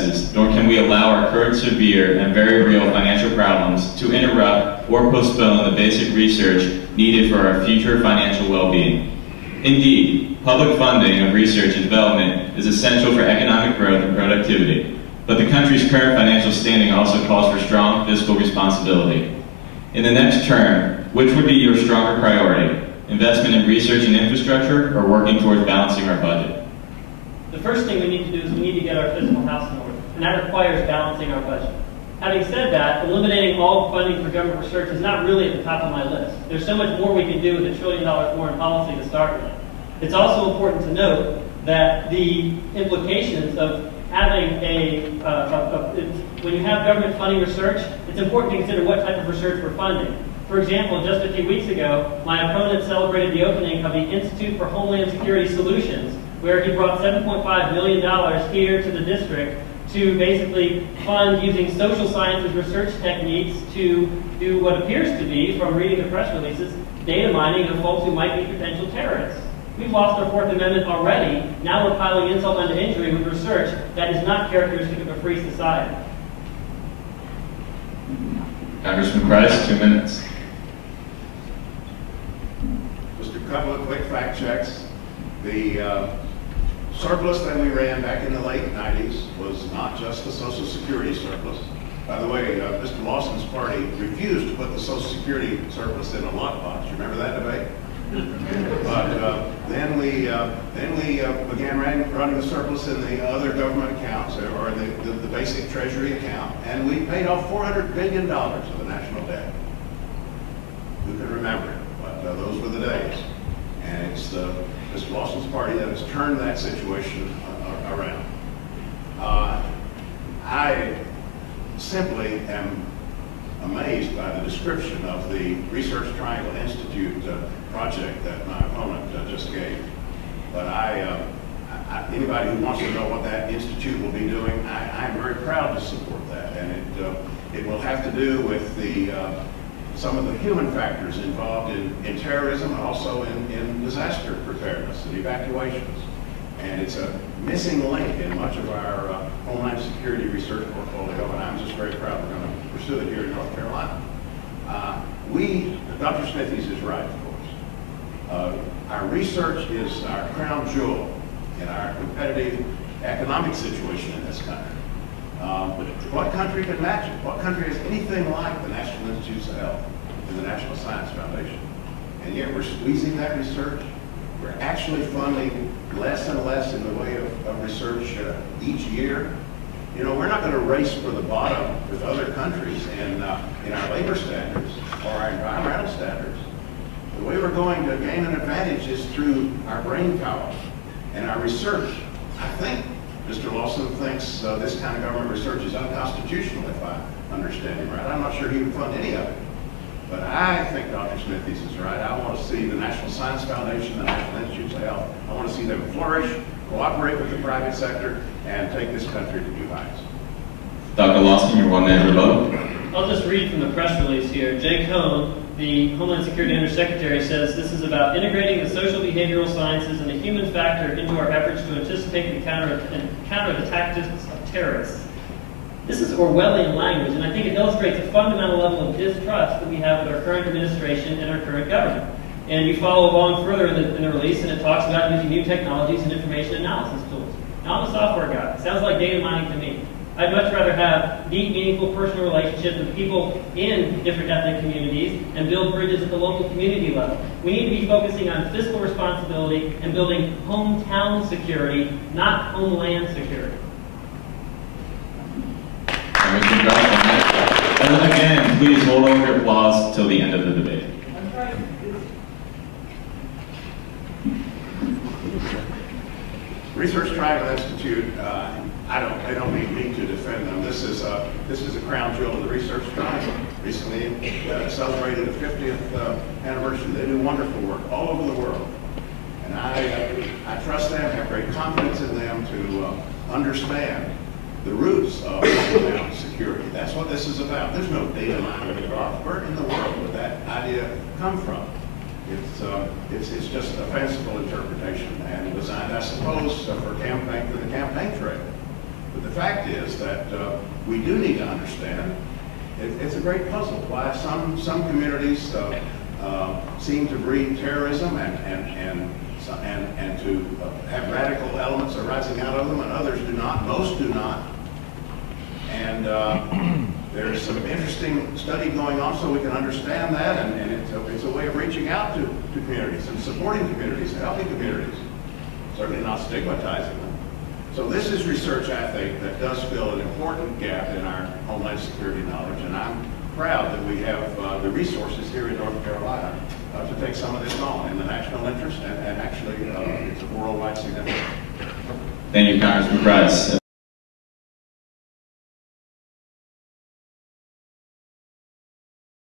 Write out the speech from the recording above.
successes, nor can we allow our current severe and very real financial problems to interrupt or postpone the basic research needed for our future financial well-being. Indeed, public funding of research and development is essential for economic growth and productivity, but the country's current financial standing also calls for strong fiscal responsibility. In the next term, which would be your stronger priority? Investment in research and infrastructure, or working towards balancing our budget? The first thing we need to do is we need to get our fiscal house in order, and that requires balancing our budget. Having said that, eliminating all funding for government research is not really at the top of my list. There's so much more we can do with $1 trillion foreign policy to start with. It's also important to note that the implications of having when you have government funding research, it's important to consider what type of research we're funding. For example, just a few weeks ago, my opponent celebrated the opening of the Institute for Homeland Security Solutions, where he brought $7.5 million here to the district to basically fund using social sciences research techniques to do what appears to be, from reading the press releases, data mining of folks who might be potential terrorists. We've lost our Fourth Amendment already. Now we're piling insult onto injury with research that is not characteristic of a free society. Congressman Price, 2 minutes. Just a couple of quick fact checks. The surplus that we ran back in the late 90s was not just the Social Security surplus. By the way, Mr. Lawson's party refused to put the Social Security surplus in a lockbox. You remember that debate? But then we began running the surplus in the other government accounts, or the basic Treasury account, and we paid off $400 billion of the national debt. Who can remember it? But those were the days. And it's Mr. Lawson's party that has turned that situation around. I simply am amazed by the description of the Research Triangle Institute project that my opponent just gave. But anybody who wants to know what that institute will be doing, I'm very proud to support that. And it will have to do with some of the human factors involved in terrorism, and also in disaster preparedness and evacuations. And it's a missing link in much of our Homeland Security research portfolio, and I'm just very proud we're going to pursue it here in North Carolina. Dr. Smithies is right, of course. Our research is our crown jewel in our competitive economic situation in this country. What country can match it? What country has anything like the National Institutes of Health and the National Science Foundation? And yet we're squeezing that research. We're actually funding less and less in the way of research each year. You know, we're not going to race for the bottom with other countries in our labor standards or our environmental standards. The way we're going to gain an advantage is through our brain power and our research. I think Mr. Lawson thinks this kind of government research is unconstitutional, if I understand him right. I'm not sure he would fund any of it. But I think Dr. Smithies is right. I want to see the National Science Foundation, the National Institutes of Health, I want to see them flourish, cooperate with the private sector, and take this country to new heights. Dr. Lawson, your 1 minute rebuttal. I'll just read from the press release here. Jay Cohn, the Homeland Security Undersecretary, says this is about integrating the social behavioral sciences and the human factor into our efforts to anticipate and counter the tactics of terrorists. This is Orwellian language, and I think it illustrates a fundamental level of distrust that we have with our current administration and our current government. And you follow along further in the release, and it talks about using new technologies and information analysis tools. Now, I'm a software guy. It sounds like data mining to me. I'd much rather have deep, meaningful personal relationships with people in different ethnic communities and build bridges at the local community level. We need to be focusing on fiscal responsibility and building hometown security, not homeland security. And again, please hold over your applause till the end of the debate. Research Triangle Institute, I don't mean to defend them. This is a crown jewel of the Research Triangle. Recently celebrated the 50th anniversary. They do wonderful work all over the world. And I trust them, have great confidence in them to understand the roots of homeland security. That's what this is about. There's no data mining involved. Where in the world would that idea come from? It's just a fanciful interpretation and designed, I suppose, for the campaign trail. But the fact is that we do need to understand, it's a great puzzle, why some communities seem to breed terrorism and to have radical elements arising out of them, and others do not. Most do not. And there's some interesting study going on so we can understand that, and it's a way of reaching out to communities and supporting communities, helping communities, certainly not stigmatizing them. So this is research, I think, that does fill an important gap in our Homeland Security knowledge, and I'm proud that we have the resources here in North Carolina to take some of this on in the national interest, and actually it's a worldwide significance. Thank you, Congressman Price.